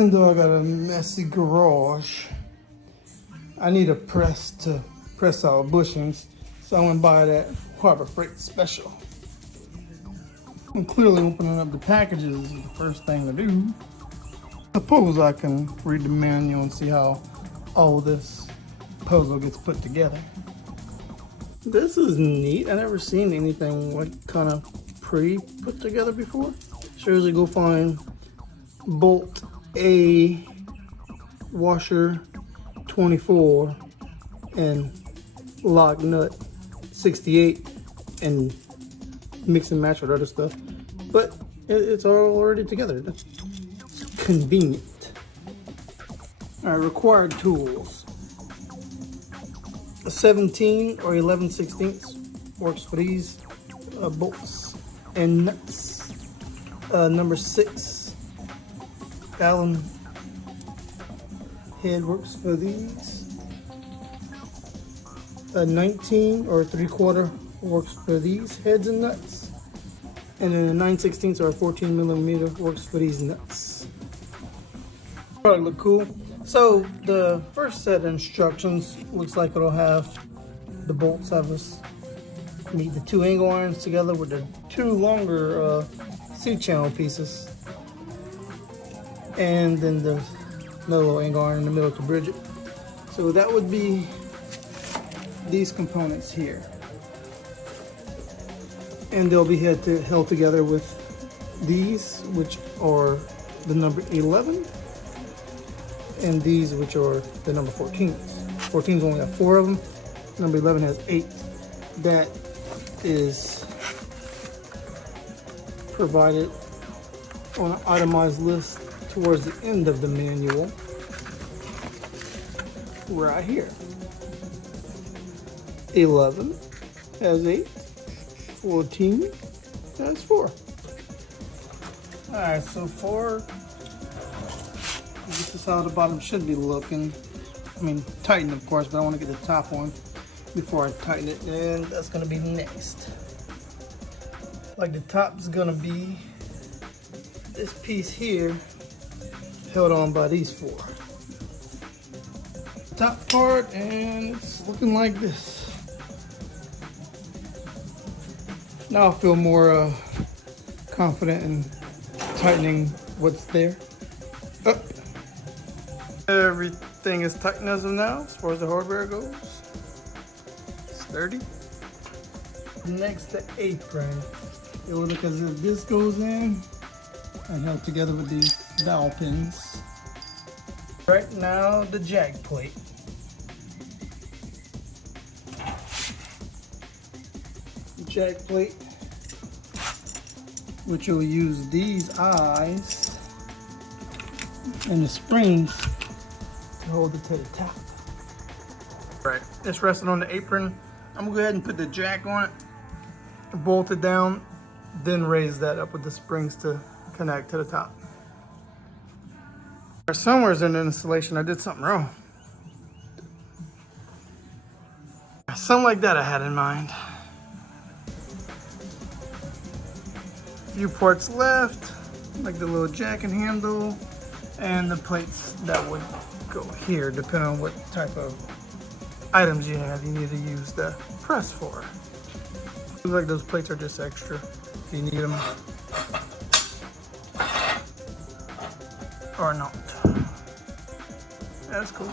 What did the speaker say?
even though I got a messy garage, I need a press to press out bushings. So I went and buy that Harbor Freight Special. And clearly opening up the packages is the first thing to do. Suppose I can read the manual and see how all this puzzle gets put together. This is neat. I never seen anything like kind of pre-put together before. Shows you go find bolt A, washer 24, and lock nut 68, and mix and match with other stuff. But it's all already together. That's convenient. All right, required tools. A 17 or 11/16 works for these bolts and nuts. Number 6 Allen head works for these. A 19 or 3/4 works for these heads and nuts. And then a 9/16 or 14mm works for these nuts. Probably look cool. So the first set of instructions looks like it'll have the bolts of us meet the 2 angle irons together with the 2 longer C-channel pieces, and then the another little angle iron in the middle to bridge it. So that would be these components here, and they'll be held together with these, which are the number 11, and these, which are the number 14s. 14s only have 4 of them. Number 11 has 8. That is provided on an itemized list towards the end of the manual, right here. 11 has 8. 14 has 4. All right, so far, this is how the bottom should be looking. I mean, tighten of course, but I want to get the top on before I tighten it, and that's gonna be next. Like the top's gonna be this piece here, held on by these 4. Top part, and it's looking like this. Now I feel more confident in tightening what's there. Up. Everything is tight as of now, as far as the hardware goes. Sturdy. Next, the apron. It will look as if this goes in and held together with these dowel pins. Right now, the jack plate. Jack plate, which will use these eyes and the springs to hold it to the top. Right, it's resting on the apron. I'm gonna go ahead and put the jack on it, bolt it down, then raise that up with the springs to connect to the top. Somewhere in the installation I did something wrong. Something like that I had in mind. Few parts left, like the little jack and handle, and the plates that would go here, depending on what type of items you have. You need to use the press for. Looks like those plates are just extra if you need them or not. That's cool.